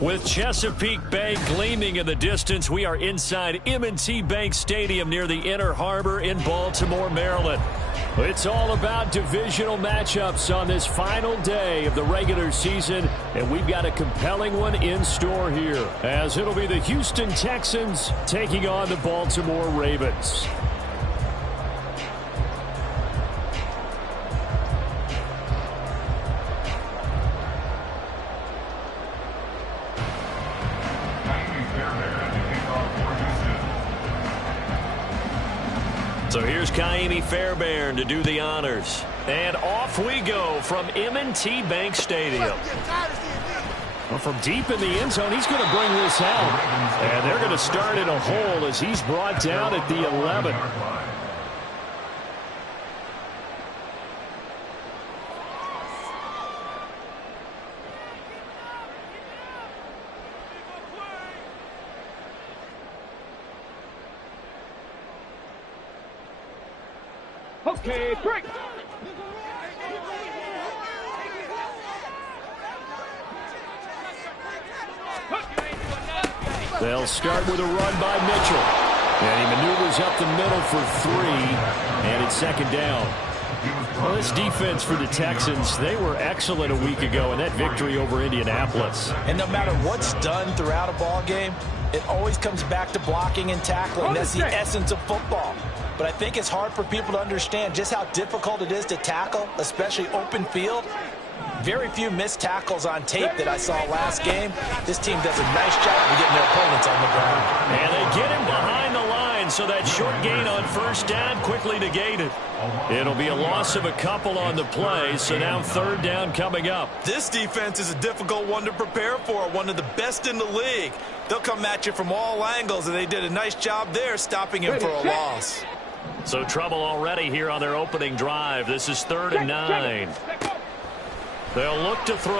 With Chesapeake Bay gleaming in the distance, we are inside M&T Bank Stadium near the Inner Harbor in Baltimore, Maryland. It's all about divisional matchups on this final day of the regular season, and we've got a compelling one in store here, as it'll be the Houston Texans taking on the Baltimore Ravens. So here's Kaimi Fairbairn to do the honors. And off we go from M&T Bank Stadium. Well, from deep in the end zone, he's going to bring this out. And they're going to start in a hole as he's brought down at the 11. Okay, break. They'll start with a run by Mitchell. And he maneuvers up the middle for 3. And it's second down. Well, this defense for the Texans, they were excellent a week ago in that victory over Indianapolis. And no matter what's done throughout a ball game, it always comes back to blocking and tackling. That's the essence of football. But I think it's hard for people to understand just how difficult it is to tackle, especially open field. Very few missed tackles on tape that I saw last game. This team does a nice job of getting their opponents on the ground. And they get him behind the line, so that short gain on first down quickly negated. It'll be a loss of a couple on the play, so now third down coming up. This defense is a difficult one to prepare for, one of the best in the league. They'll come at you from all angles, and they did a nice job there stopping him for a loss. So trouble already here on their opening drive. This is 3rd and 9. They'll look to throw.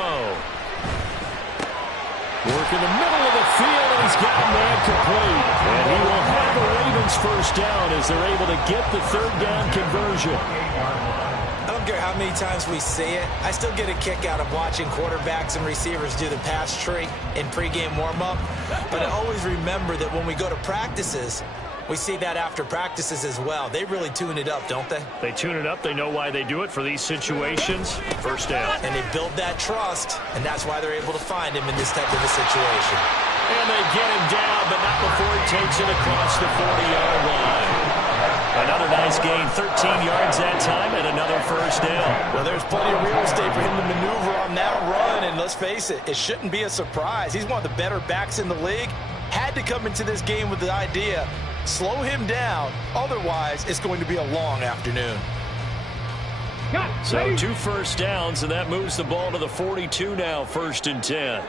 Work in the middle of the field, and he's got a man complete. And he will have the Ravens first down as they're able to get the third down conversion. I don't care how many times we see it. I still get a kick out of watching quarterbacks and receivers do the pass tree in pregame warm-up. But I always remember that when we go to practices, we see that after practices as well. They really tune it up, don't they? They tune it up. They know why they do it for these situations. First down. And they build that trust, and that's why they're able to find him in this type of a situation. And they get him down, but not before he takes it across the 40-yard line. Another nice gain, 13 yards that time, and another first down. Well, there's plenty of real estate for him to maneuver on that run, and let's face it, it shouldn't be a surprise. He's one of the better backs in the league. Had to come into this game with the idea, slow him down, otherwise it's going to be a long afternoon. So 2 first downs, and that moves the ball to the 42 now, 1st and 10.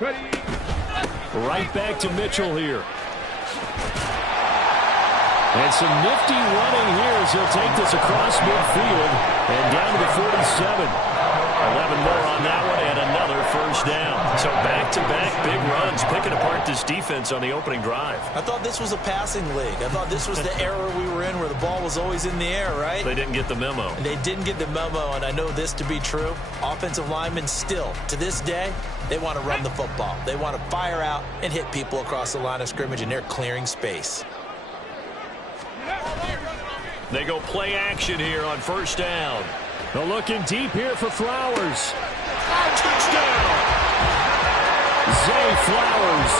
Ready. Right back to Mitchell here. And some nifty running here as he'll take this across midfield and down to the 47. 11 more on that one and another first down. So back-to-back big runs, picking apart this defense on the opening drive. I thought this was a passing league. I thought this was the era we were in where the ball was always in the air, right? They didn't get the memo. And they didn't get the memo, and I know this to be true. Offensive linemen still, to this day, they want to run the football. They want to fire out and hit people across the line of scrimmage, and they're clearing space. They go play action here on first down. They're looking deep here for Flowers. Touchdown! Zay Flowers,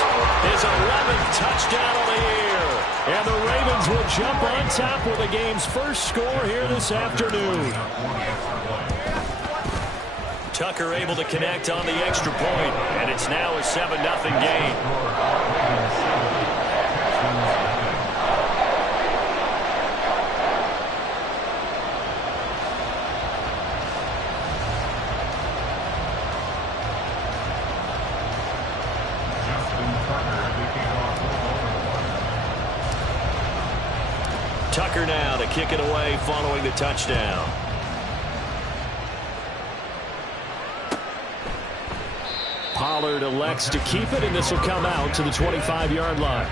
his 11th touchdown of the year. And the Ravens will jump on top with the game's first score here this afternoon. Tucker able to connect on the extra point, and it's now a 7-0 game. Tucker now to kick it away following the touchdown. Pollard elects to keep it, and this will come out to the 25-yard line.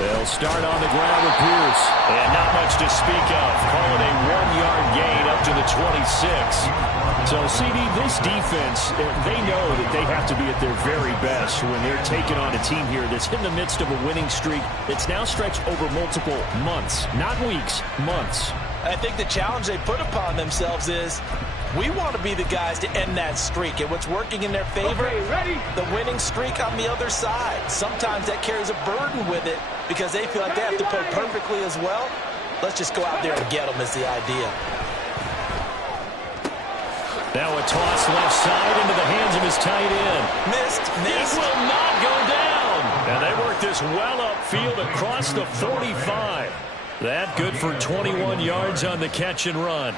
They'll start on the ground with Pierce. And not much to speak of. Call it a 1-yard gain up to the 26. So, CD, this defense, they know that they have to be at their very best when they're taking on a team here that's in the midst of a winning streak that's now stretched over multiple months. Not weeks, months. I think the challenge they put upon themselves is we want to be the guys to end that streak. And what's working in their favor, the winning streak on the other side. Sometimes that carries a burden with it because they feel like they have to play perfectly as well. Let's just go out there and get them is the idea. Now a toss left side into the hands of his tight end. Missed. It will not go down. And they work this well upfield across the 45. That good for 21 yards on the catch and run.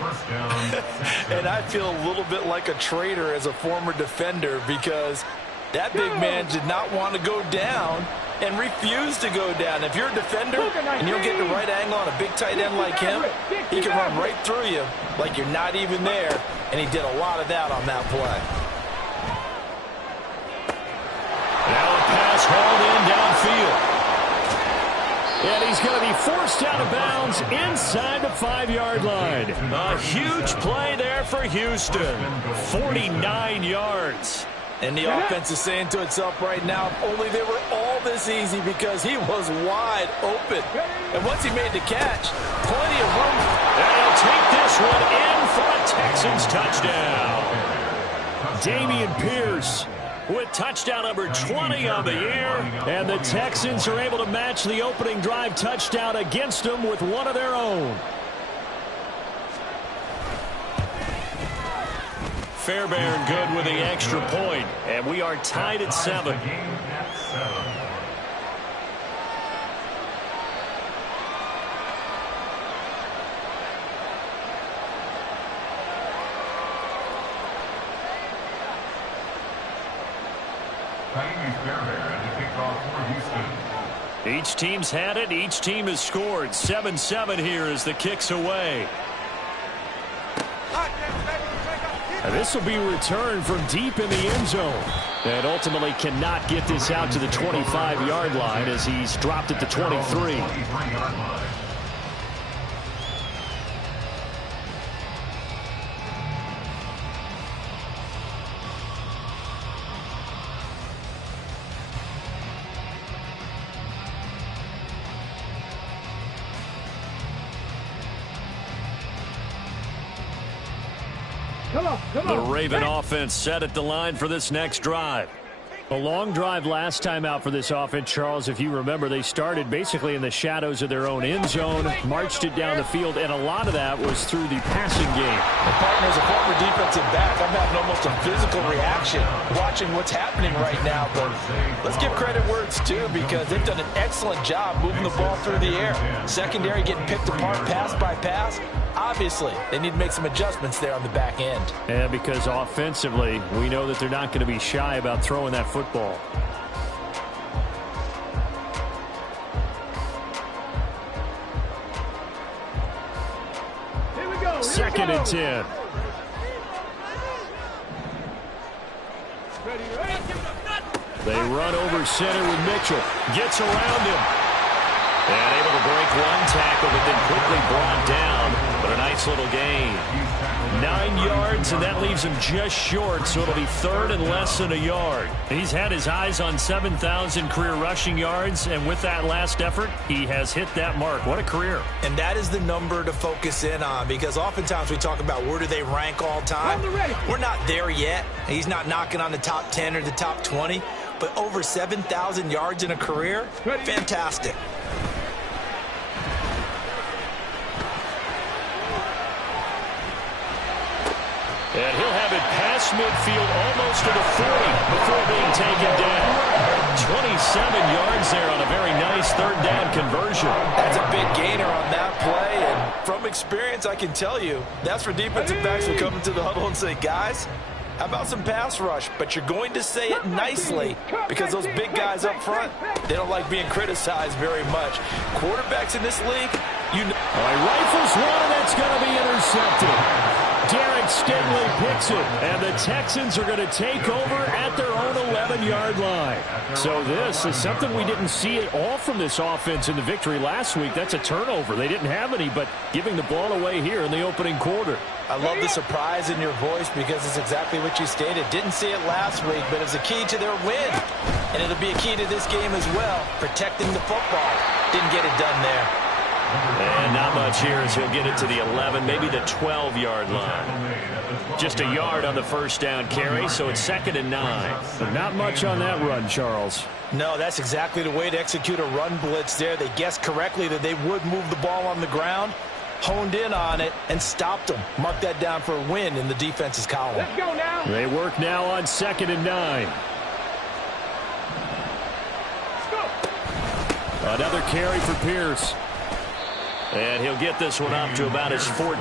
And I feel a little bit like a traitor as a former defender because that big man did not want to go down and refused to go down. If you're a defender and you don't get the right angle on a big tight end like him, he can run right through you like you're not even there. And he did a lot of that on that play. Now a pass hauled in downfield. And he's going to be forced out of bounds inside the 5-yard line. A huge play there for Houston. 49 yards. And the offense is saying to itself right now, if only they were all this easy because he was wide open. And once he made the catch, plenty of room. And he'll take this one in for a Texans touchdown. Dameon Pierce with touchdown number 20 on the year. And the Texans are able to match the opening drive touchdown against them with one of their own. Fairbairn good with the extra point. And we are tied at 7. Each team's had it. Each team has scored. 7-7 here as the kick's away. And this will be returned from deep in the end zone. And ultimately cannot get this out to the 25-yard line as he's dropped it to 23. The Raven offense set at the line for this next drive. A long drive last time out for this offense, Charles. If you remember, they started basically in the shadows of their own end zone, marched it down the field, and a lot of that was through the passing game. And partner, as a former defensive back, I'm having almost a physical reaction watching what's happening right now. But let's give credit where it's due because they've done an excellent job moving the ball through the air. Secondary getting picked apart pass by pass. Obviously, they need to make some adjustments there on the back end. Yeah, because offensively, we know that they're not going to be shy about throwing that football. Here we go. Second and 10. They run over center with Mitchell. Gets around him. And able to break one tackle, but then quickly brought down. But a nice little gain. 9 yards, and that leaves him just short, so it'll be third and less than a yard. He's had his eyes on 7,000 career rushing yards, and with that last effort, he has hit that mark. What a career. And that is the number to focus in on, because oftentimes we talk about where do they rank all time. We're not there yet. He's not knocking on the top 10 or the top 20, but over 7,000 yards in a career, fantastic. And he'll have it past midfield almost to the 40 before being taken down. 27 yards there on a very nice third down conversion. That's a big gainer on that play, and from experience I can tell you that's where defensive backs will come into the huddle and say, guys, how about some pass rush? But you're going to say it nicely because those big guys up front, they don't like being criticized very much. Quarterbacks in this league, you know. All right, rifles one, and that's going to be intercepted. Derek Stingley picks it, and the Texans are going to take over at their own 11-yard line. So this is something we didn't see at all from this offense in the victory last week. That's a turnover. They didn't have any, but giving the ball away here in the opening quarter. I love the surprise in your voice because it's exactly what you stated. Didn't see it last week, but it's a key to their win. And it'll be a key to this game as well, protecting the football. Didn't get it done there. And not much here as he'll get it to the 11, maybe the 12-yard line. Just a yard on the first down carry, so it's 2nd and 9. But not much on that run, Charles. No, that's exactly the way to execute a run blitz there. They guessed correctly that they would move the ball on the ground, honed in on it, and stopped them. Mark that down for a win in the defense's column. Let's go now. They work now on 2nd and 9. Another carry for Pierce. And he'll get this one up to about his 14.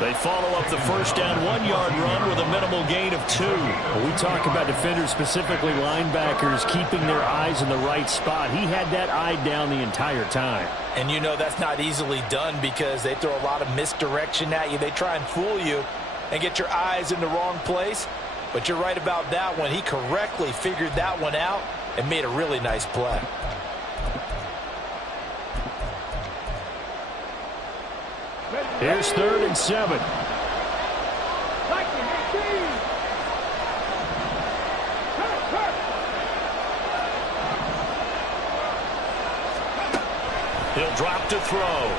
They follow up the first down 1-yard run with a minimal gain of 2. When we talk about defenders, specifically linebackers, keeping their eyes in the right spot. He had that eye down the entire time. And you know that's not easily done because they throw a lot of misdirection at you. They try and fool you and get your eyes in the wrong place. But you're right about that one. He correctly figured that one out and made a really nice play. Here's 3rd and 7. He'll drop to throw.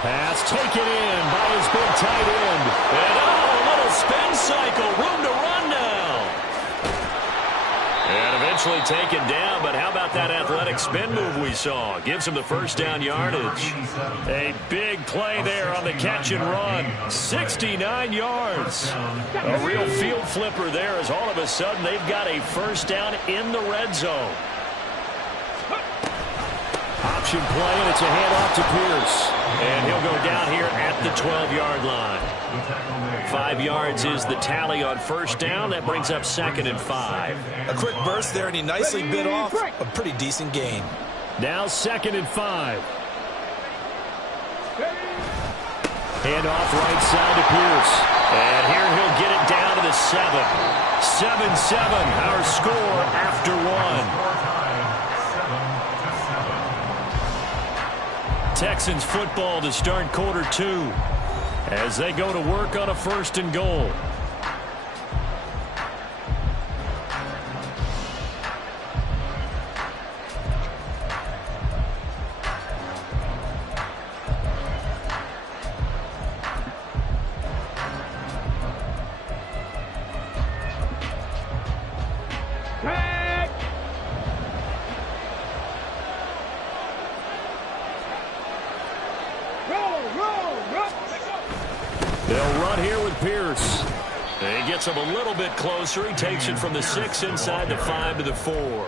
Pass taken in by his big tight end. And a little spin cycle. Room to run now. And eventually taken down, but how about that athletic spin move we saw? Gives him the first down yardage. A big play there on the catch and run. 69 yards. A real field flipper there as all of a sudden they've got a first down in the red zone. Option play, and it's a handoff to Pierce. And he'll go down here at the 12-yard line. 5 yards is the tally on first down. That brings up 2nd and 5. A quick burst there, and he nicely bit off a pretty decent gain. Now 2nd and 5. Handoff right side to Pierce. And here he'll get it down to the 7. 7-7, our score after 1. Texans football to start quarter 2 as they go to work on a 1st and goal. They'll run here with Pierce. And he gets him a little bit closer. He takes it from the 6 inside the 5 to the 4.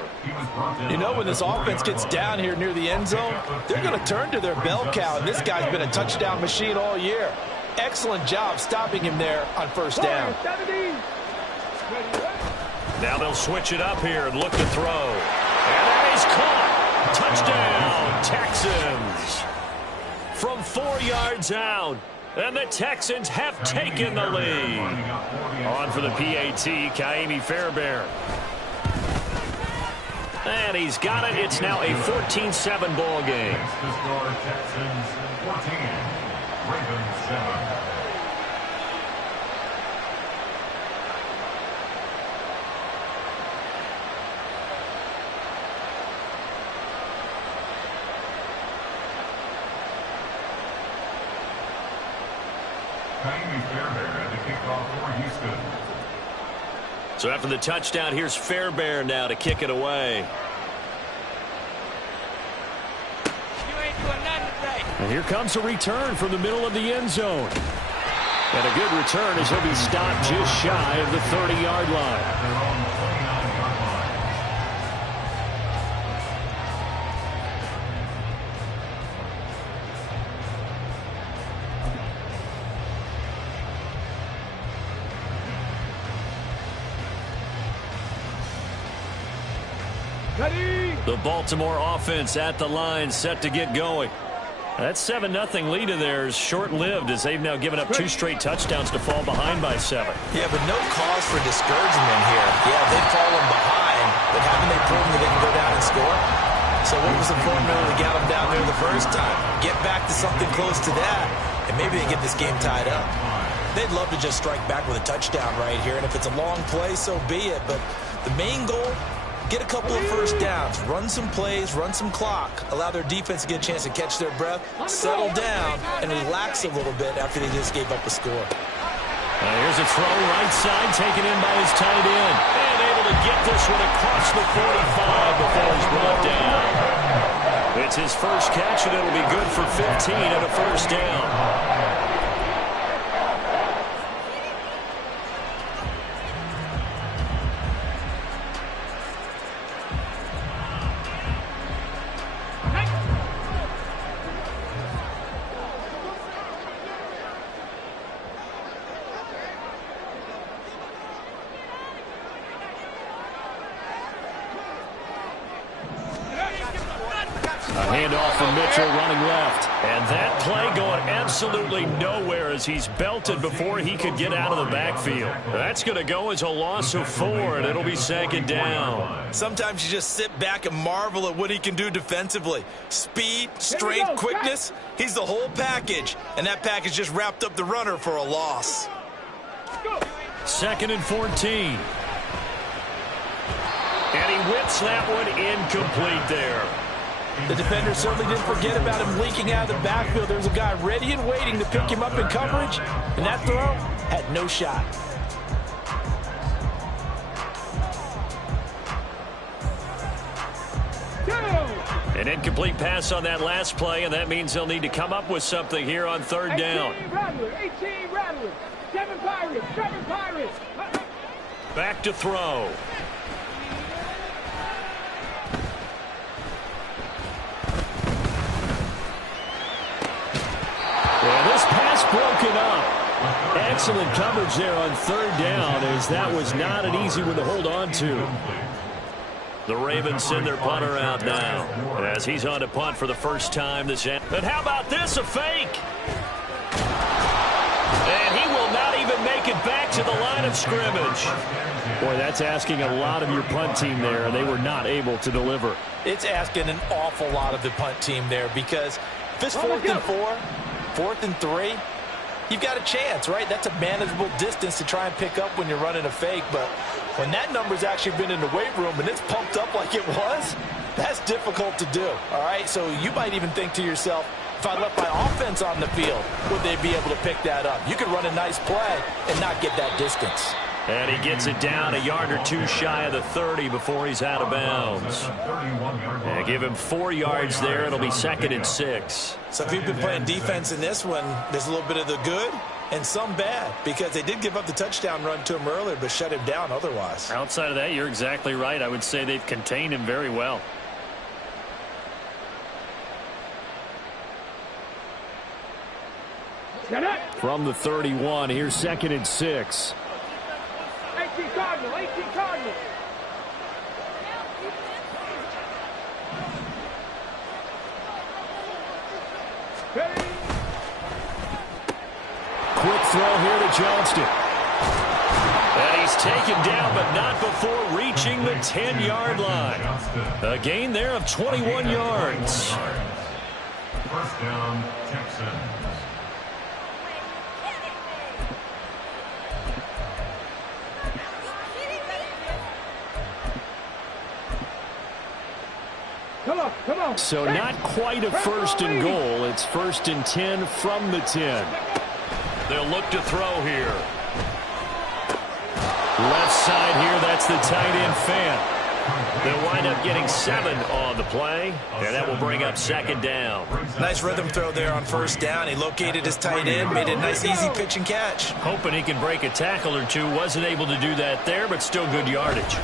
You know, when this offense gets down here near the end zone, they're going to turn to their bell cow. And this guy's been a touchdown machine all year. Excellent job stopping him there on first down. Now they'll switch it up here and look to throw. And that is caught. Touchdown, Texans. From 4 yards out. And the Texans have taken the lead. On for the PAT, Kaimi Fairbairn. And he's got it. It's now a 14-7 ball game. So after the touchdown, here's Fairbairn now to kick it away. And here comes a return from the middle of the end zone. And a good return as he'll be stopped just shy of the 30-yard line. The Baltimore offense at the line, set to get going. That 7-0 lead of theirs short-lived as they've now given up 2 straight touchdowns to fall behind by 7. Yeah, but no cause for discouragement here. Yeah, they've fallen behind, but haven't they proven that they can go down and score? So what was the formula that got them down there the first time? Get back to something close to that, and maybe they get this game tied up. They'd love to just strike back with a touchdown right here, and if it's a long play, so be it. But the main goal, get a couple of first downs, run some plays, run some clock, allow their defense to get a chance to catch their breath, settle down, and relax a little bit after they just gave up a score. Here's a throw right side taken in by his tight end. And able to get this one across the 45 before he's brought down. It's his first catch, and it'll be good for 15 and a first down. Handoff from Mitchell running left. And that play going absolutely nowhere as he's belted before he could get out of the backfield. That's going to go as a loss of 4, and it'll be 2nd down. Sometimes you just sit back and marvel at what he can do defensively. Speed, strength, quickness, he's the whole package. And that package just wrapped up the runner for a loss. 2nd and 14. And he whips that one incomplete there. The defender certainly didn't forget about him leaking out of the backfield. There was a guy ready and waiting to pick him up in coverage, and that throw had no shot. An incomplete pass on that last play, and that means they'll need to come up with something here on 3rd down. 18 Rattlers, 7 Pirates. Back to throw. And this pass broken up. Excellent coverage there on 3rd down, as that was not an easy one to hold on to. The Ravens send their punter out now as he's on to punt for the first time this year. But how about this, a fake? And he will not even make it back to the line of scrimmage. Boy, that's asking a lot of your punt team there. They were not able to deliver. It's asking an awful lot of the punt team there, because if it's 4th and 4, 4th and 3, you've got a chance, right? That's a manageable distance to try and pick up when you're running a fake. But when that number's actually been in the weight room and it's pumped up like it was, that's difficult to do, all right? So you might even think to yourself, if I left my offense on the field, would they be able to pick that up? You could run a nice play and not get that distance. And he gets it down a yard or 2 shy of the 30 before he's out of bounds. And give him 4 yards there. It'll be 2nd and 6. So if you've been playing defense in this one, there's a little bit of the good and some bad, because they did give up the touchdown run to him earlier but shut him down otherwise. Outside of that, you're exactly right. I would say they've contained him very well. From the 31, here's 2nd and 6. 18 Cardinal. Quick throw here to Johnston. And he's taken down, but not before reaching the 10-yard line. A gain there of 21 yards. First down, Texans. Come on, come on. So not quite a first and goal. It's 1st and 10 from the 10. They'll look to throw here. Left side here, that's the tight end Fant. They'll wind up getting 7 on the play, and that will bring up 2nd down. Nice rhythm throw there on 1st down. He located his tight end, made it a nice, easy pitch and catch. Hoping he can break a tackle or two. Wasn't able to do that there, but still good yardage.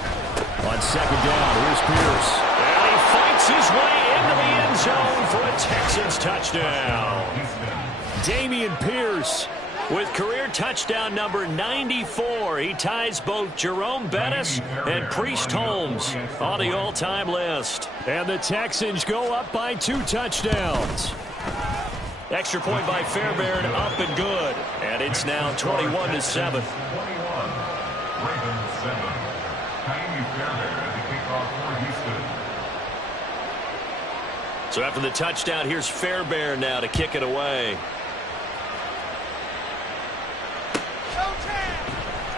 On 2nd down, here's Pierce. And he fights his way into the end zone for a Texans touchdown. Dameon Pierce with career touchdown number 94. He ties both Jerome Bettis and Priest Holmes on the all-time list. And the Texans go up by 2 touchdowns. Extra point by Fairbairn, up and good. And it's now 21-7. So after the touchdown, here's Fairbairn now to kick it away.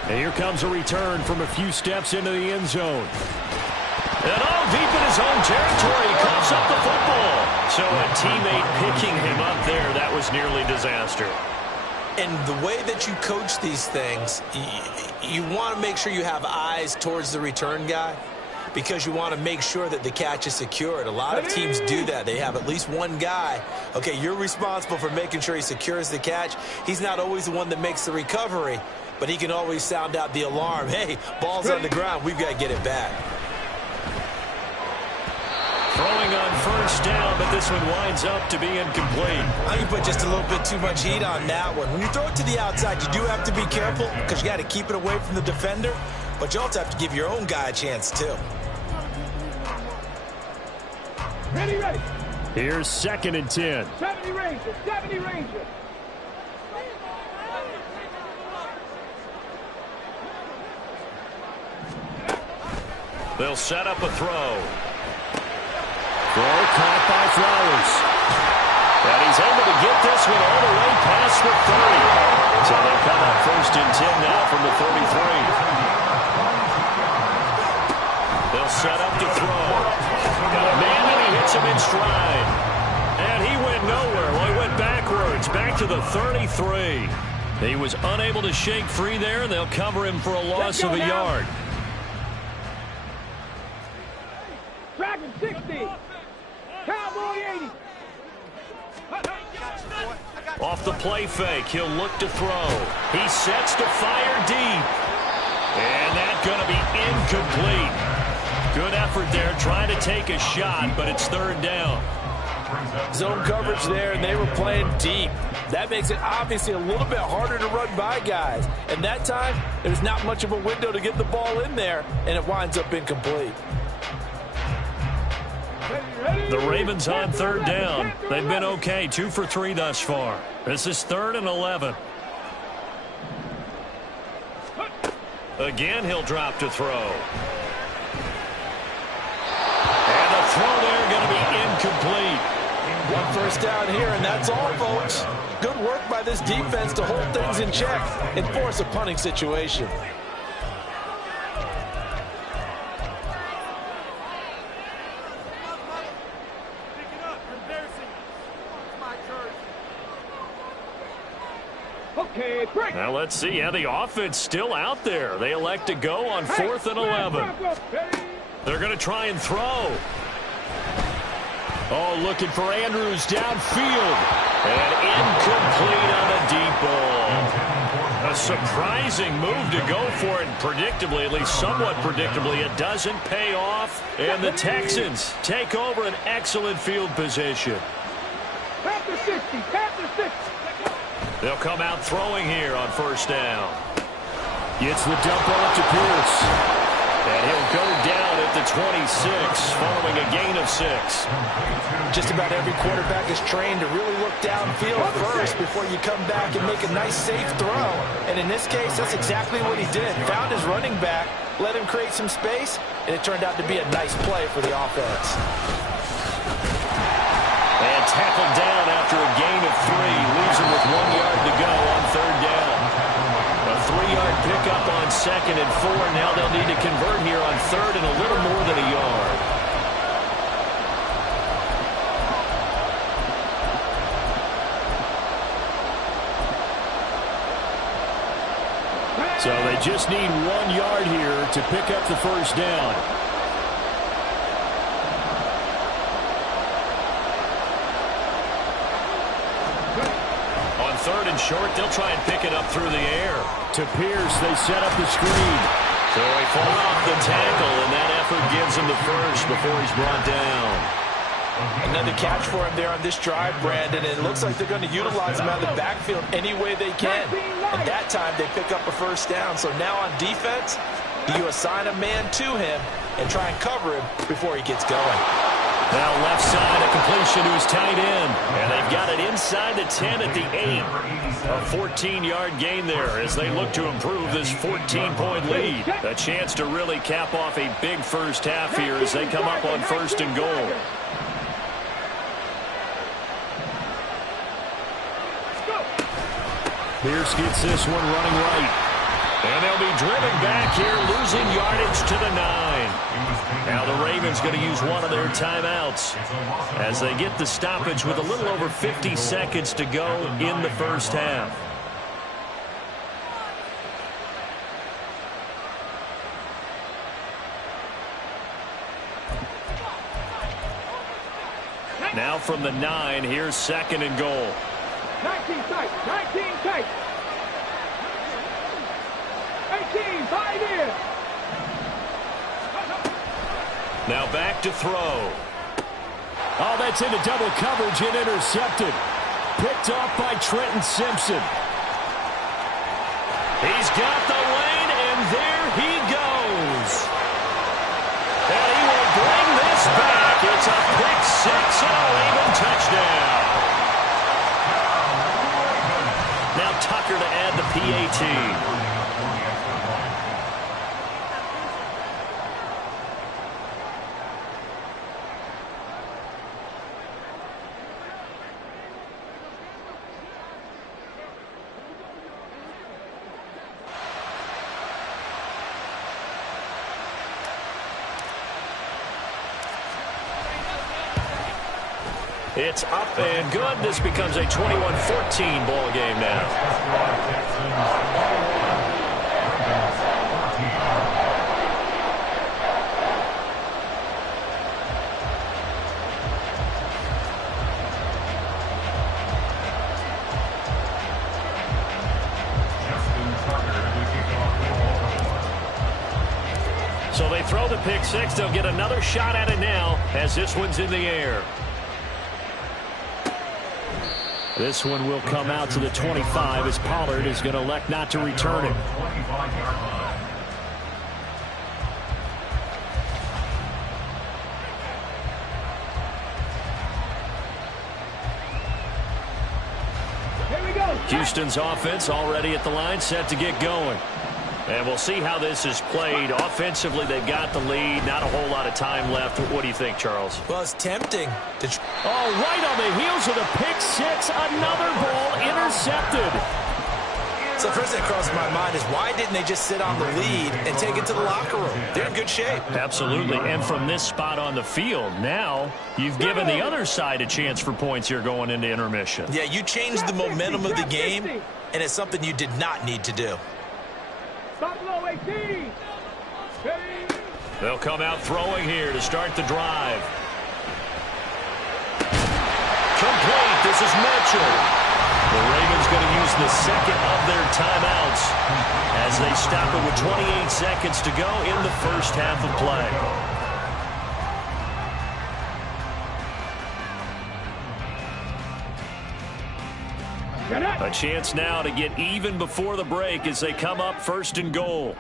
And here comes a return from a few steps into the end zone. And all deep in his own territory, he coughs up the football. So a teammate picking him up there, that was nearly disaster. And the way that you coach these things, you want to make sure you have eyes towards the return guy because you want to make sure that the catch is secured. A lot of teams do that. They have at least one guy. Okay, you're responsible for making sure he secures the catch. He's not always the one that makes the recovery, but he can always sound out the alarm. Hey, ball's on the ground. We've got to get it back. Throwing on 1st down, but this one winds up to be incomplete. I think you put just a little bit too much heat on that one. When you throw it to the outside, you do have to be careful because you got to keep it away from the defender, but you also have to give your own guy a chance too. Ready, ready. Here's 2nd and 10. 70 Rangers, 70 Rangers. They'll set up a throw. Throw caught by Flowers. And he's able to get this one all the way past the 30. So they'll come up 1st and 10 now from the 33. They'll set up to throw. Got a man and he hits him in stride. And he went nowhere. Well, he went backwards, back to the 33. He was unable to shake free there, and they'll cover him for a loss of a yard. Dragon 60. Cowboy 80. Off the play fake, he'll look to throw. He sets to fire deep. And that's going to be incomplete. Good effort there, trying to take a shot, but it's 3rd down. Zone coverage there, and they were playing deep. That makes it obviously a little bit harder to run by guys. And that time, there's not much of a window to get the ball in there, and it winds up incomplete. The Ravens on 3rd down. They've been okay, 2 for 3 thus far. This is 3rd and 11. Again, he'll drop to throw. And the throw there going to be incomplete. 1 first down here, and that's all, folks. Good work by this defense to hold things in check and force a punting situation. Okay, break. Now let's see. Yeah, the offense still out there. They elect to go on 4th and 11. They're going to try and throw. Oh, looking for Andrews downfield. And incomplete on a deep ball. A surprising move to go for it. And predictably, at least somewhat predictably, it doesn't pay off. And the Texans take over an excellent field position. Panther 60, Panther 60. They'll come out throwing here on 1st down. Gets the dump off to Pierce. And he'll go down at the 26, following a gain of 6. Just about every quarterback is trained to really look downfield first before you come back and make a nice, safe throw. And in this case, that's exactly what he did. Found his running back, let him create some space, and it turned out to be a nice play for the offense. And tackled down after a gain of 3. Leaves him with 1 yard to go on 3rd down. A 3-yard pickup on 2nd and 4. Now they'll need to convert here on 3rd and a little more than a yard. just need 1 yard here to pick up the first down. On 3rd and short, they'll try and pick it up through the air. To Pierce, they set up the screen. So he fought off the tackle, and that effort gives him the first before he's brought down. Another catch for him there on this drive, Brandon. And it looks like they're going to utilize him out of the backfield any way they can. And that time they pick up a first down. So now on defense, do you assign a man to him and try and cover him before he gets going? Now left side, a completion to his tight end. And they've got it inside the 10 at the 8. A 14-yard gain there as they look to improve this 14-point lead. A chance to really cap off a big first half here as they come up on 1st and goal. Pierce gets this one running right. And they'll be driven back here, losing yardage to the 9. Now the Ravens going to use one of their timeouts as they get the stoppage with a little over 50 seconds to go in the first half. Now from the 9, here's 2nd and goal. 19 tight, 19 tight. 18, 5 in. Now back to throw. Oh, that's into double coverage and intercepted. Picked off by Trenton Simpson. He's got the lane, and there he goes. And he will bring this back. It's a pick 6 and a Raven touchdown. Now Tucker to add the PAT. It's up and good. This becomes a 21-14 ball game now. So they throw the pick 6. They'll get another shot at it now as this one's in the air. This one will come out to the 25 as Pollard is going to elect not to return it. Here we go. Houston's offense already at the line, set to get going. And we'll see how this is played. Offensively, they've got the lead. Not a whole lot of time left. What do you think, Charles? Well, it's tempting. Oh, right on the heels of the pick 6. Another ball intercepted. So the first thing that crosses my mind is why didn't they just sit on the lead and take it to the locker room? They're in good shape. Absolutely. And from this spot on the field, now you've given the other side a chance for points here going into intermission. Yeah, you changed the momentum of the game, and it's something you did not need to do. W18. They'll come out throwing here to start the drive. Complete. This is Mitchell. The Ravens going to use the second of their timeouts as they stop it with 28 seconds to go in the first half of play. A chance now to get even before the break as they come up 1st and goal.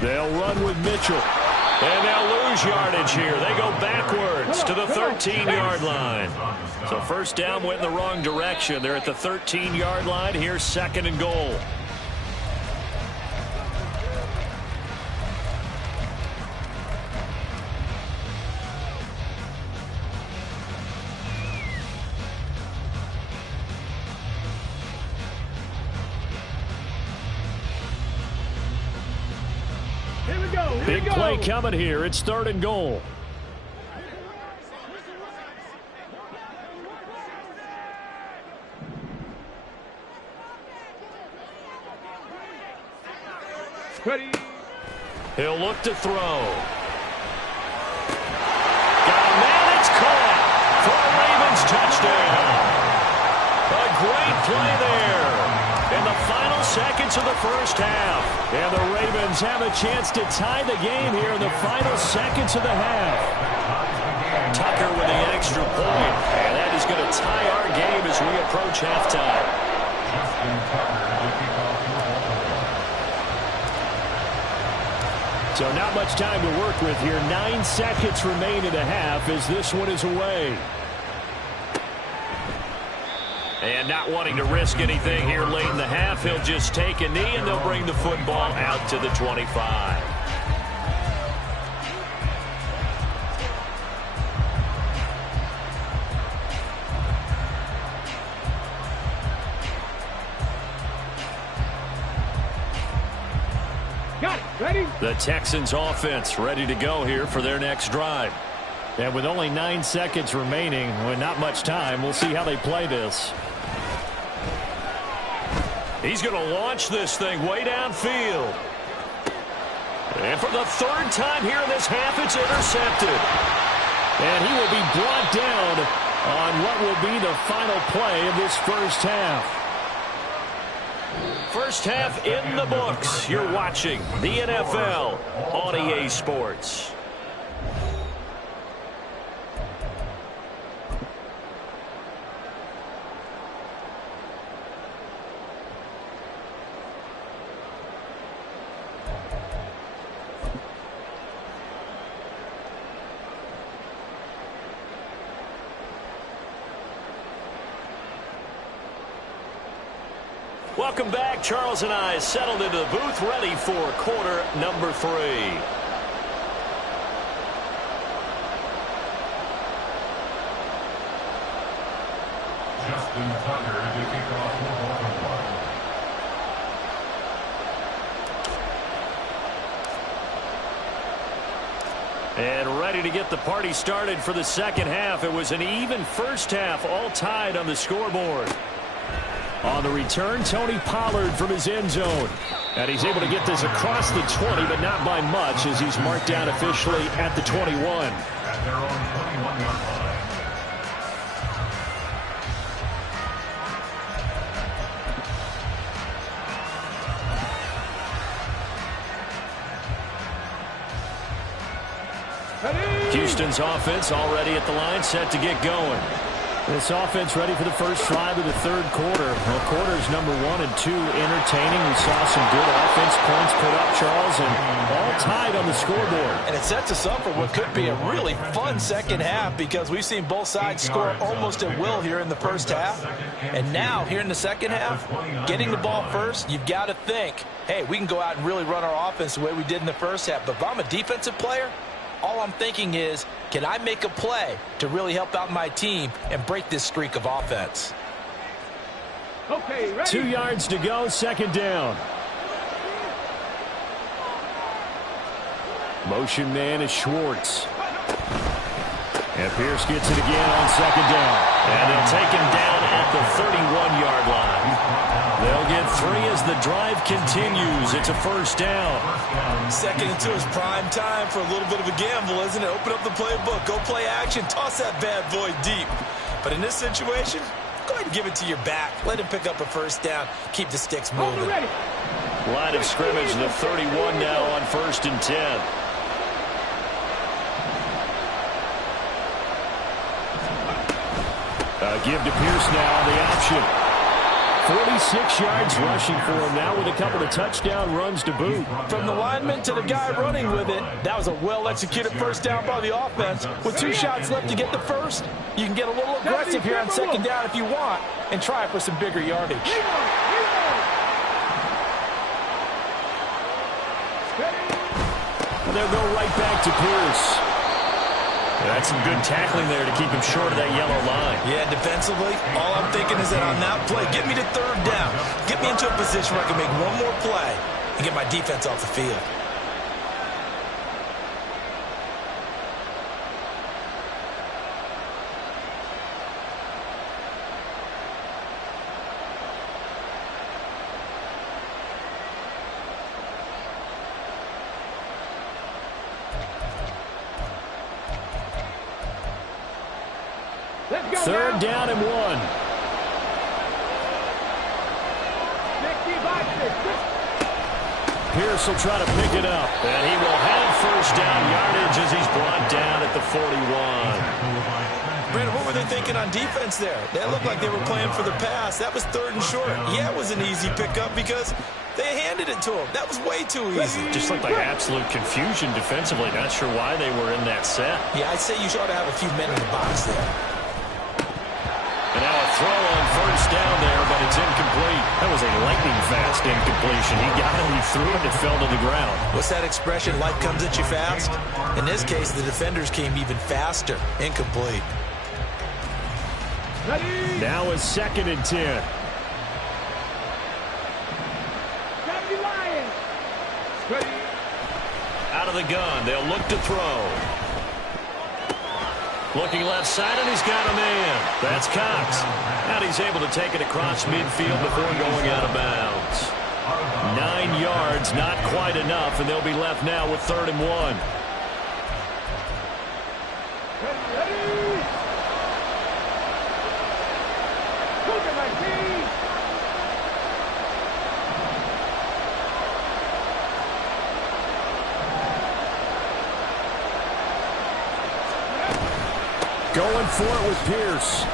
They'll run with Mitchell. And they'll lose yardage here. They go backwards to the 13-yard line. So first down went in the wrong direction. They're at the 13-yard line. Here's 2nd and goal. Here we go. Big play coming here. It's 3rd and goal. Ready. He'll look to throw. Got a man, it's caught for a Ravens touchdown. A great play there in the final seconds of the first half. And the Ravens have a chance to tie the game here in the final seconds of the half. Tucker with the extra point, and that is going to tie our game as we approach halftime. So not much time to work with here. 9 seconds remain in the half as this one is away. And not wanting to risk anything here late in the half, he'll just take a knee and they'll bring the football out to the 25. Got it. Ready? The Texans offense ready to go here for their next drive. And with only 9 seconds remaining, with not much time, we'll see how they play this. He's going to launch this thing way downfield. And for the third time here in this half, it's intercepted. And he will be brought down on what will be the final play of this first half. First half in the books. You're watching the NFL on EA Sports. Welcome back. Charles and I settled into the booth, ready for quarter number 3. Justin Tucker to kick off the Baltimore. And ready to get the party started for the second half. It was an even first half, all tied on the scoreboard. On the return, Tony Pollard from his end zone. And he's able to get this across the 20, but not by much, as he's marked down officially at the 21. At their own 21-yard line. Houston's offense already at the line, set to get going. This offense ready for the first drive of the third quarter. Well, quarters number 1 and 2 entertaining. We saw some good offense points put up, Charles, and all tied on the scoreboard. And it sets us up for what could be a really fun second half, because we've seen both sides score almost at will here in the first half. And now, here in the second half, getting the ball first, you've got to think, hey, we can go out and really run our offense the way we did in the first half. But if I'm a defensive player, all I'm thinking is, can I make a play to really help out my team and break this streak of offense? Okay, ready? 2 yards to go, second down. Motion man is Schwartz. And Pierce gets it again on second down. And they'll take him down at the 31-yard line. They'll get 3 as the drive continues. It's a first down. Second and 2 is prime time for a little bit of a gamble, isn't it? Open up the playbook, go play action, toss that bad boy deep. But in this situation, go ahead and give it to your back. Let him pick up a first down. Keep the sticks moving. Line of scrimmage, the 31 now on 1st and 10. Give to Pierce now on the option. 46 yards rushing for him now with a couple of touchdown runs to boot. From the lineman to the guy running with it, that was a well-executed first down by the offense. With 2 shots left to get the first, you can get a little aggressive here on second down if you want and try for some bigger yardage. And they'll go right back to Pierce. That's some good tackling there to keep him short of that yellow line. Yeah, defensively, all I'm thinking is that on that play, get me to third down. Get me into a position where I can make one more play and get my defense off the field. Third down and 1. Pierce will try to pick it up, and he will have first down yardage as he's brought down at the 41. Brandon, what were they thinking on defense there? That looked like they were playing for the pass. That was 3rd and short. Yeah, it was an easy pickup because they handed it to him. That was way too easy. Just looked like absolute confusion defensively. Not sure why they were in that set. Yeah, I'd say you ought to have a few men in the box there. And now a throw on first down there, but it's incomplete. That was a lightning-fast incompletion. He got it, he threw it, it fell to the ground. What's that expression, life comes at you fast? In this case, the defenders came even faster. Incomplete. Now is 2nd and 10. Out of the gun, they'll look to throw. Looking left side, and he's got a man. That's Cox. And he's able to take it across midfield before going out of bounds. 9 yards, not quite enough, and they'll be left now with 3rd and 1. Going for it with Pierce.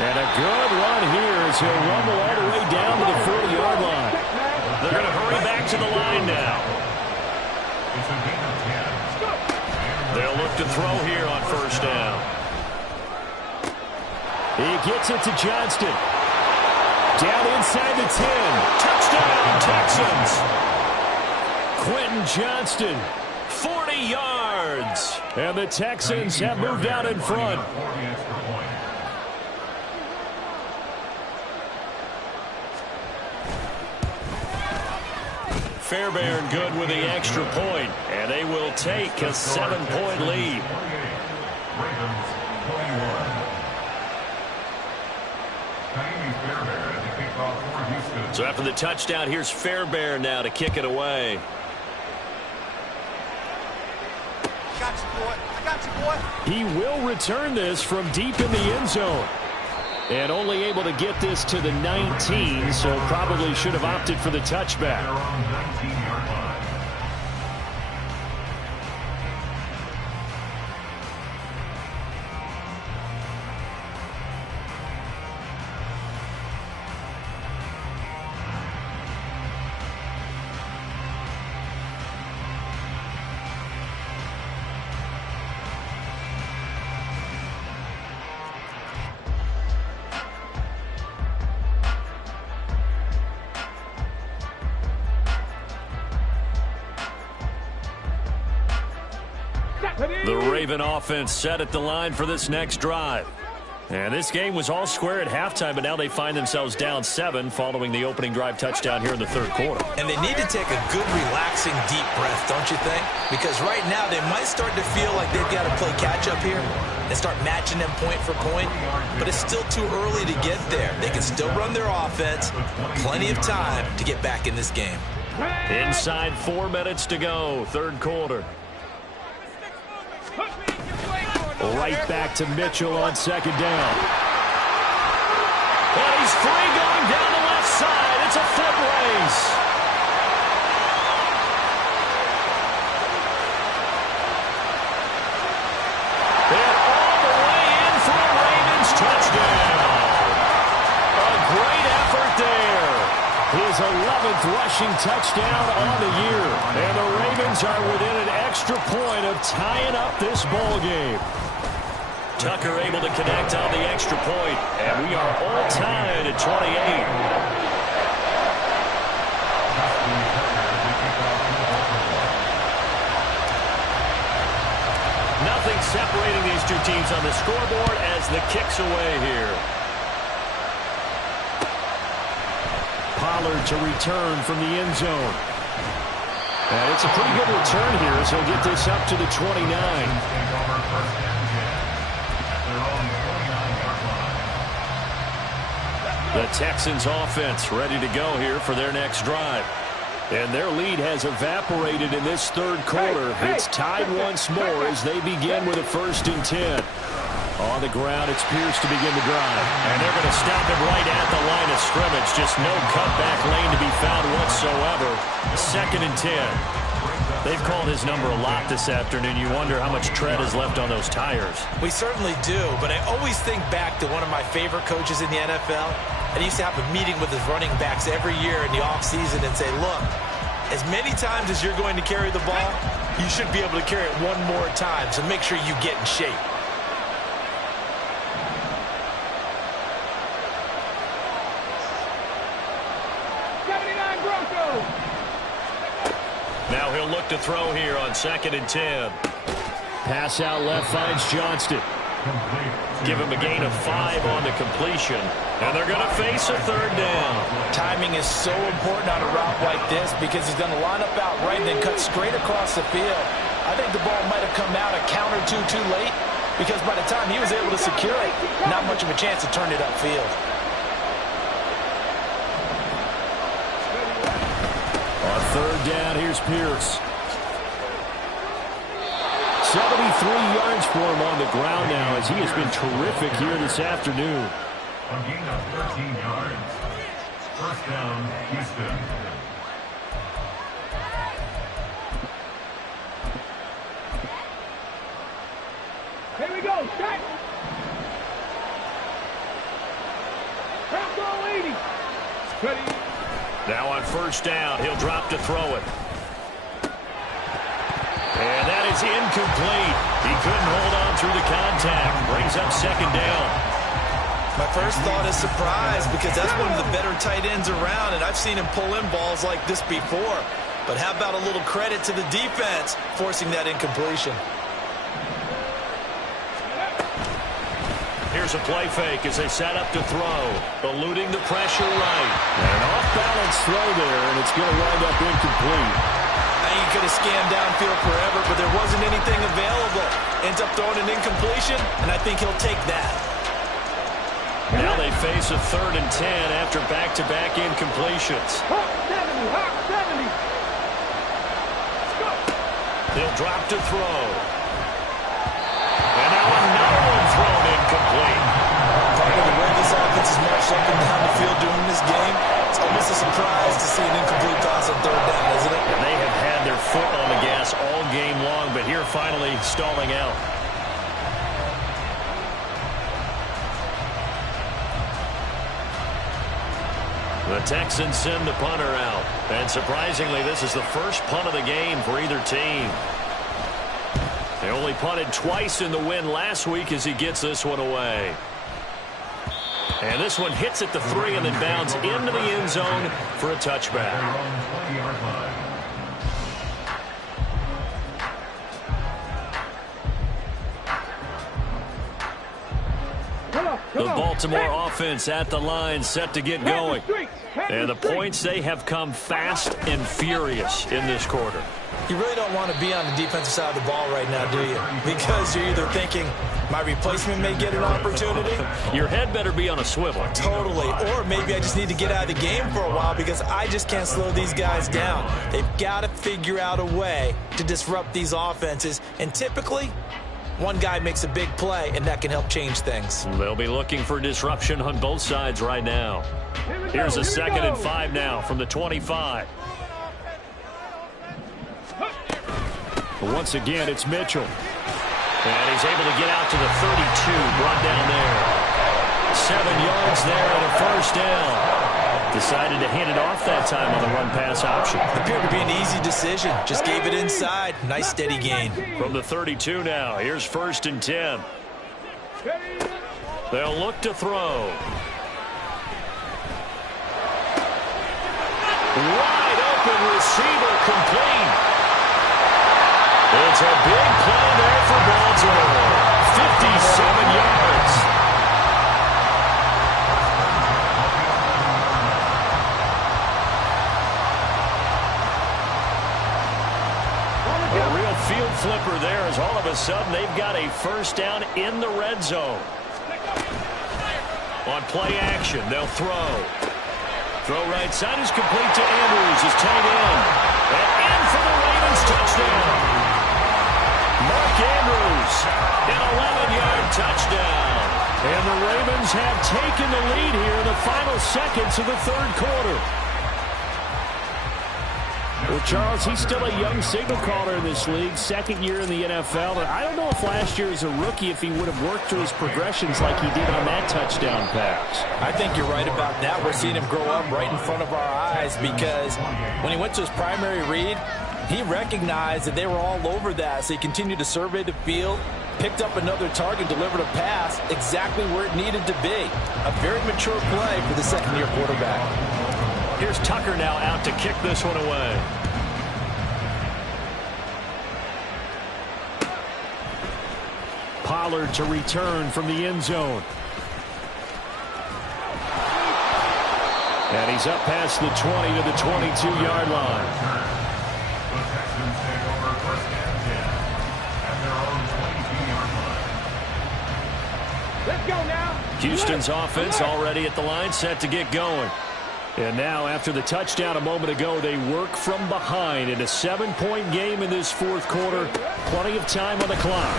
And a good run here as he'll rumble all the way down to the 40-yard line. They're going to hurry back to the line now. They'll look to throw here on first down. He gets it to Johnston. Down inside the 10. Touchdown, Texans. Quentin Johnston, 40 yards. And the Texans have moved out in front. Fairbairn good with the extra point, and they will take a 7-point lead. So after the touchdown, here's Fairbairn now to kick it away. He will return this from deep in the end zone. And only able to get this to the 19, so probably should have opted for the touchback. The Raven offense set at the line for this next drive. And this game was all square at halftime, but now they find themselves down 7 following the opening drive touchdown here in the 3rd quarter. And they need to take a good, relaxing, deep breath, don't you think? Because right now they might start to feel like they've got to play catch-up here and start matching them point for point. But it's still too early to get there. They can still run their offense. Plenty of time to get back in this game. Inside 4 minutes to go, 3rd quarter. Right back to Mitchell on 2nd down. And he's free going down the left side. It's a foot race. And all the way in for a Ravens touchdown. A great effort there. His 11th rushing touchdown on the year. And the Ravens are within an extra point of tying up this ball game. Tucker able to connect on the extra point, and we are all tied at 28. Nothing separating these two teams on the scoreboard as the kick's away here. Pollard to return from the end zone. And it's a pretty good return here as he'll get this up to the 29. The Texans offense ready to go here for their next drive. And their lead has evaporated in this 3rd quarter. It's tied once more as they begin with a 1st and 10. On the ground, it's Pierce to begin the drive. And they're going to stop him right at the line of scrimmage. Just no cutback lane to be found whatsoever. 2nd and 10. They've called his number a lot this afternoon. You wonder how much tread is left on those tires. We certainly do, but I always think back to one of my favorite coaches in the NFL. And he used to have a meeting with his running backs every year in the offseason and say, look, as many times as you're going to carry the ball, you should be able to carry it one more time, so make sure you get in shape. Now he'll look to throw here on 2nd and 10. Pass out left finds Johnston. Give him a gain of 5 on the completion. And they're going to face a 3rd down. Timing is so important on a route like this because he's going to line up out right and then cut straight across the field. I think the ball might have come out a count or two too late because by the time he was able to secure it, not much of a chance to turn it upfield. On 3rd down, here's Pierce. 73 yards for him on the ground now as he has been terrific here this afternoon. A gain of 13 yards. 1st down, Houston. Here we go, set. W18. Ready. Now on 1st down, he'll drop to throw it. And that is incomplete. He couldn't hold on through the contact. Brings up 2nd down. My first thought is surprise because that's one of the better tight ends around, and I've seen him pull in balls like this before. But how about a little credit to the defense forcing that incompletion? Here's a play fake as they set up to throw. Eluding the pressure right. And an off-balance throw there, and it's going to wind up incomplete. He could have scanned downfield forever, but there wasn't anything available. Ends up throwing an incompletion, and I think he'll take that. Now they face a 3rd and 10 after back-to-back incompletions. Hawk 70, Hawk 70. Go. They'll drop to throw. And now another one thrown incomplete. Part of the way this offense is marched up and down the field during this game, it's almost a surprise to see an incomplete toss on 3rd down, isn't it? They have had their foot on the gas all game long, but here finally stalling out. The Texans send the punter out. And surprisingly, this is the first punt of the game for either team. They only punted twice in the win last week as he gets this one away. And this one hits at the 3 and then bounds into the end zone for a touchback. The Baltimore offense at the line set to get going. And the points, they have come fast and furious in this quarter. You really don't want to be on the defensive side of the ball right now, do you? Because you're either thinking, my replacement may get an opportunity. Your head better be on a swivel. Totally. Or maybe I just need to get out of the game for a while because I just can't slow these guys down. They've got to figure out a way to disrupt these offenses. And typically, one guy makes a big play, and that can help change things. They'll be looking for disruption on both sides right now. Here's a 2nd and 5 now from the 25. Once again, it's Mitchell. And he's able to get out to the 32, brought down there. 7 yards there and a 1st down. Decided to hand it off that time on the run-pass option. Appeared to be an easy decision. Just gave it inside. Nice steady gain. From the 32 now, here's 1st and 10. They'll look to throw. Wide open receiver complete. It's a big play there for Baltimore. 57 yards. A real field flipper there as all of a sudden they've got a 1st down in the red zone. On play action, they'll throw. Throw right side is complete to Andrews, his tight end. And in for the Ravens touchdown. Mark Mark Andrews, an 11-yard touchdown. And the Ravens have taken the lead here in the final seconds of the third quarter. Well, Charles, he's still a young signal caller in this league, second year in the NFL. And I don't know if last year as a rookie if he would have worked through his progressions like he did on that touchdown pass. I think you're right about that. We're seeing him grow up right in front of our eyes because when he went to his primary read, he recognized that they were all over that, so he continued to survey the field, picked up another target, delivered a pass exactly where it needed to be. A very mature play for the second-year quarterback. Here's Tucker now out to kick this one away. Pollard to return from the end zone. And he's up past the 20 to the 22-yard line. The Texans take over first and 10 at their own 22-yard line. Let's go now. Houston's offense already at the line, set to get going. And now, after the touchdown a moment ago, they work from behind in a 7-point game in this fourth quarter. Plenty of time on the clock.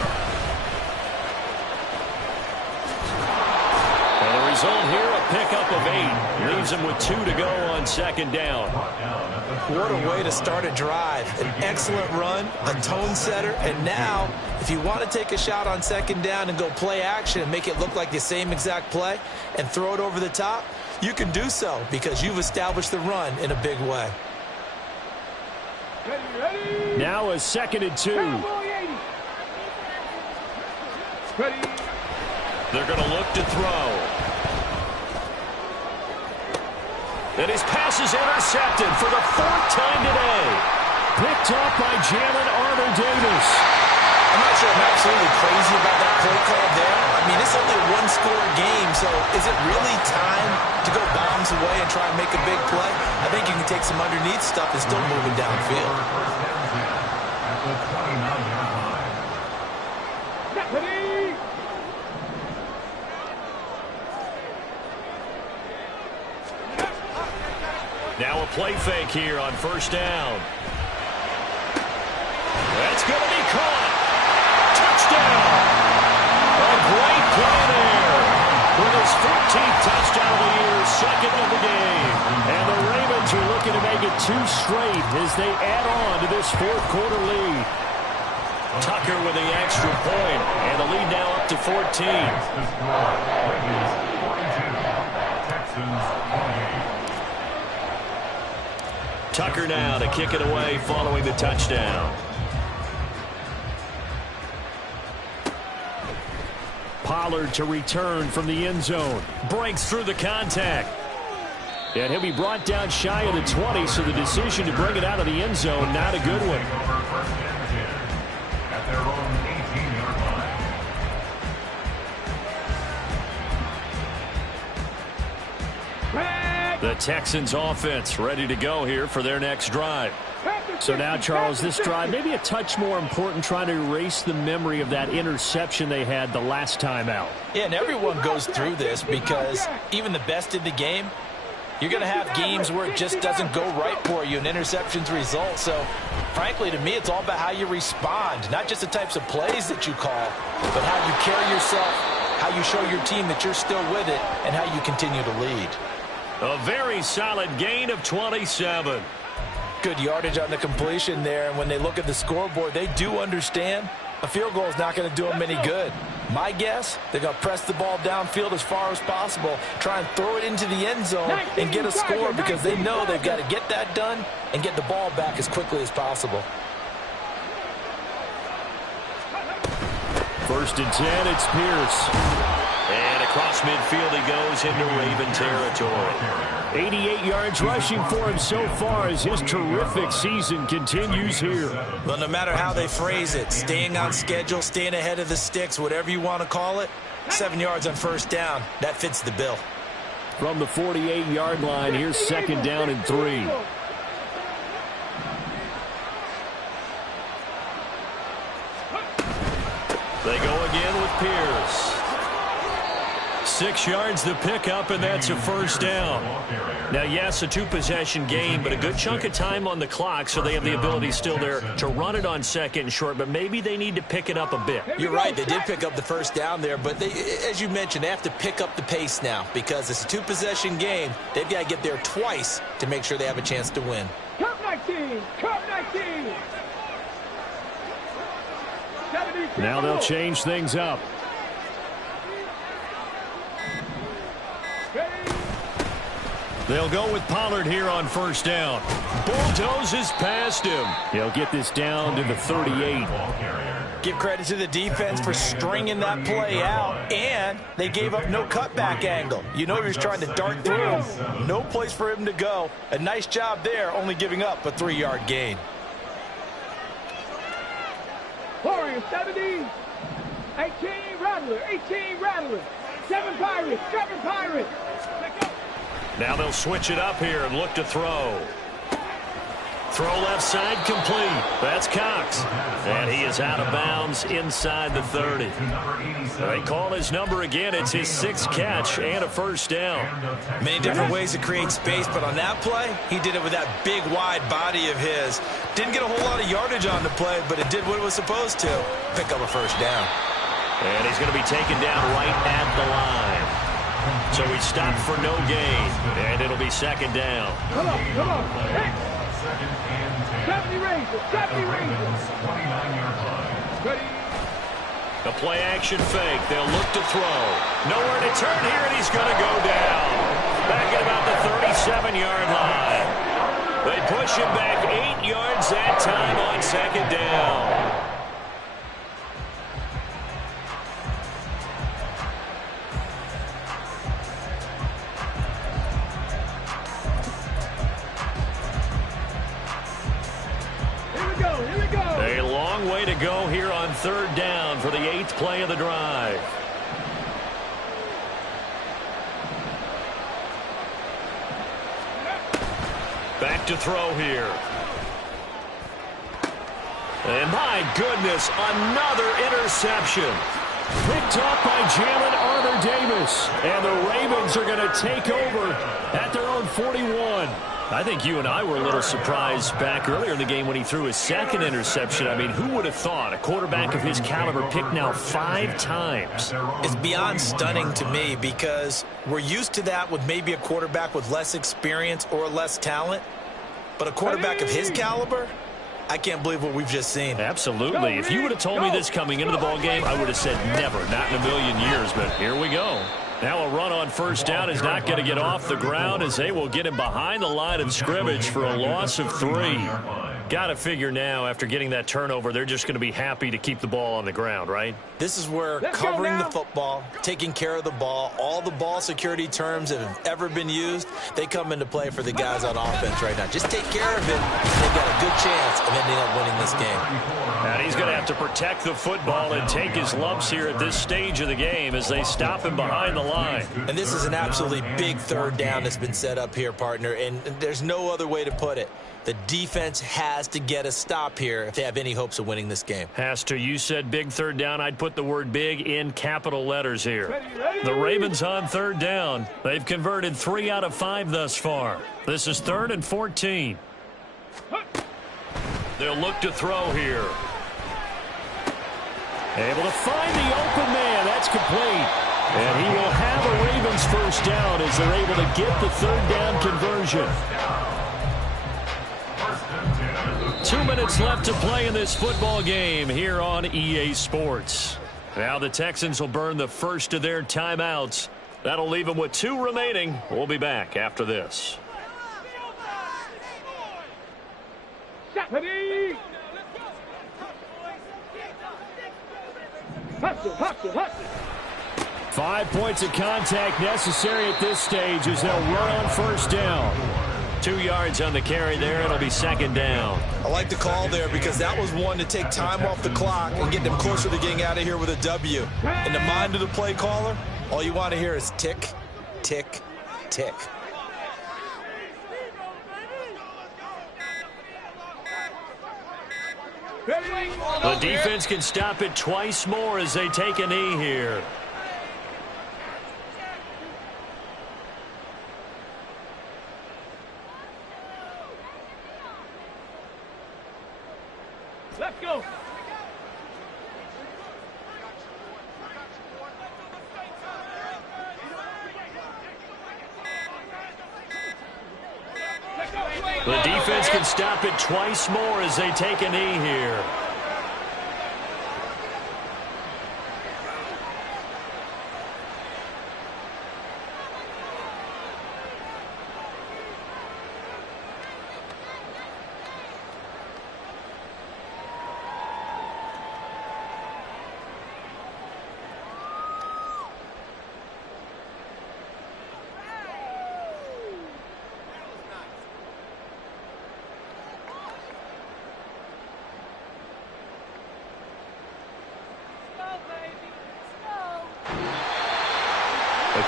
And the result here, a pickup of 8. Leaves them with 2 to go on second down. What a way to start a drive. An excellent run, a tone setter, and now, if you want to take a shot on second down and go play action and make it look like the same exact play and throw it over the top, you can do so because you've established the run in a big way. Ready. Now a 2nd and 2. W18. Ready. They're going to look to throw. And his pass is intercepted for the 4th time today. Picked up by Jalen Armour-Davis. I'm not sure I'm absolutely crazy about that play call there. I mean, it's only a one-score game, so is it really time to go bombs away and try and make a big play? I think you can take some underneath stuff and still move it downfield. First and 10 at the 29-yard line. Ready. Now a play fake here on first down. That's going to be caught. Touchdown. A great play there. With his 14th touchdown of the year, second of the game. And the Ravens are looking to make it 2 straight as they add on to this fourth quarter lead. Tucker with the extra point, and the lead now up to 14. The score, Ravens 42, Texans 28. Tucker now to kick it away following the touchdown. Pollard to return from the end zone. Breaks through the contact. And he'll be brought down shy of the 20, so the decision to bring it out of the end zone, not a good one. Over first and 10 at their own 18-yard line. The Texans offense ready to go here for their next drive. So now, Charles, this drive maybe a touch more important, trying to erase the memory of that interception they had the last time out. Yeah, and everyone goes through this because even the best in the game, you're going to have games where it just doesn't go right for you and interceptions result. So, frankly, to me, it's all about how you respond, not just the types of plays that you call, but how you carry yourself, how you show your team that you're still with it, and how you continue to lead. A very solid gain of 27. Good yardage on the completion there, and when they look at the scoreboard, they do understand a field goal is not going to do them any good. My guess, they're going to press the ball downfield as far as possible, try and throw it into the end zone and get a score because they know they've got to get that done and get the ball back as quickly as possible. 1st and 10, it's Pierce. And across midfield he goes into Raven territory. 88 yards rushing for him so far as his terrific season continues here. Well, no matter how they phrase it, staying on schedule, staying ahead of the sticks, whatever you want to call it, 7 yards on first down, that fits the bill. From the 48-yard line, here's 2nd down and 3. They go again with Pierce. 6 yards the pickup, and that's a first down. Now, yes, a two-possession game, but a good chunk of time on the clock, so they have the ability still there to run it on second and short, but maybe they need to pick it up a bit. You're right. They did pick up the first down there, but they, as you mentioned, they have to pick up the pace now because it's a two-possession game. They've got to get there twice to make sure they have a chance to win. Cup 19! Cup 19! Now they'll change things up. They'll go with Pollard here on first down. Bulldozes past him. He'll get this down to the 38. Give credit to the defense for stringing that play out, and they gave up no cutback angle. You know he was trying to dart through him. No place for him to go. A nice job there, only giving up a 3-yard gain. Warriors 70, 18 Rattler, 18 Rattler, 7 Pirates, 7 Pirates. Now they'll switch it up here and look to throw. Throw left side complete. That's Cox. And he is out of bounds inside the 30. They call his number again. It's his 6th catch and a first down. Many different ways to create space, but on that play, he did it with that big, wide body of his. Didn't get a whole lot of yardage on the play, but it did what it was supposed to. Pick up a first down. And he's going to be taken down right at the line. So he stopped for no gain, and it'll be second down. Come on, come on. Hey. 70 Rangers, 70 Rangers. 29-yard line. Ready. The play action fake. They'll look to throw. Nowhere to turn here, and he's going to go down. Back at about the 37-yard line. They push him back 8 yards that time on second down. A long way to go here on third down for the 8th play of the drive. Back to throw here. And my goodness, another interception. Picked up by Jalen Armour-Davis. And the Ravens are going to take over at their own 41. I think you and I were a little surprised back earlier in the game when he threw his 2nd interception. I mean, who would have thought a quarterback of his caliber picked now 5 times? It's beyond stunning to me because we're used to that with maybe a quarterback with less experience or less talent. But a quarterback of his caliber, I can't believe what we've just seen. Absolutely. If you would have told me this coming into the ballgame, I would have said never, not in a million years. But here we go. Now a run on first down is not going to get off the ground as they will get him behind the line of scrimmage for a loss of 3. Got to figure now after getting that turnover, they're just going to be happy to keep the ball on the ground, right? This is where covering the football, taking care of the ball, all the ball security terms that have ever been used, they come into play for the guys on offense right now. Just take care of it. They've got a good chance of ending up winning this game. And he's going to have to protect the football and take his lumps here at this stage of the game as they stop him behind the line. And this is an absolutely big third down that's been set up here, partner, and there's no other way to put it. The defense has to get a stop here if they have any hopes of winning this game. Has to. You said big third down. I'd put the word big in capital letters here. The Ravens on third down. They've converted 3 out of 5 thus far. This is 3rd and 14. They'll look to throw here. Able to find the open man. That's complete. And he will have a Ravens first down as they're able to get the third down conversion. 2 minutes left to play in this football game here on EA Sports. Now the Texans will burn the first of their timeouts. That'll leave them with 2 remaining. We'll be back after this. Ready. Hustle, hustle, hustle. 5 points of contact necessary at this stage as they'll run on first down. 2 yards on the carry there. It'll be second down. I like the call there because that was one to take time off the clock and get them closer to getting out of here with a W. In the mind of the play caller, all you want to hear is tick, tick, tick. The defense can stop it twice more as they take a knee here. Let's go. The defense can stop it twice more as they take a knee here.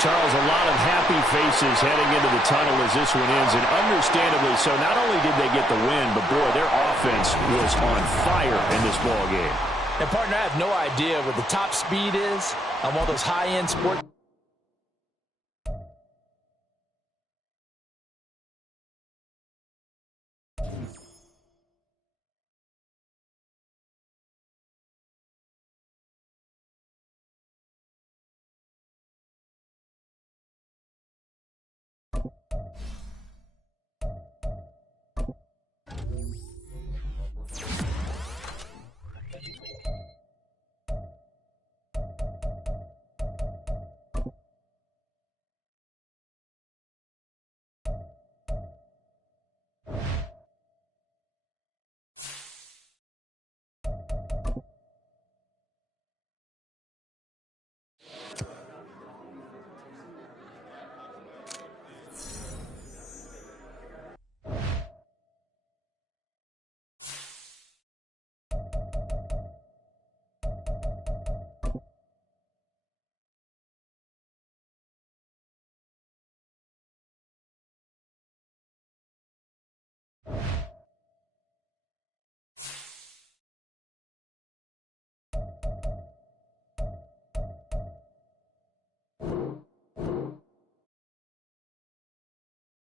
Charles, a lot of happy faces heading into the tunnel as this one ends, and understandably so. Not only did they get the win, but, boy, their offense was on fire in this ball game. And, partner, I have no idea what the top speed is on one of those high-end sports.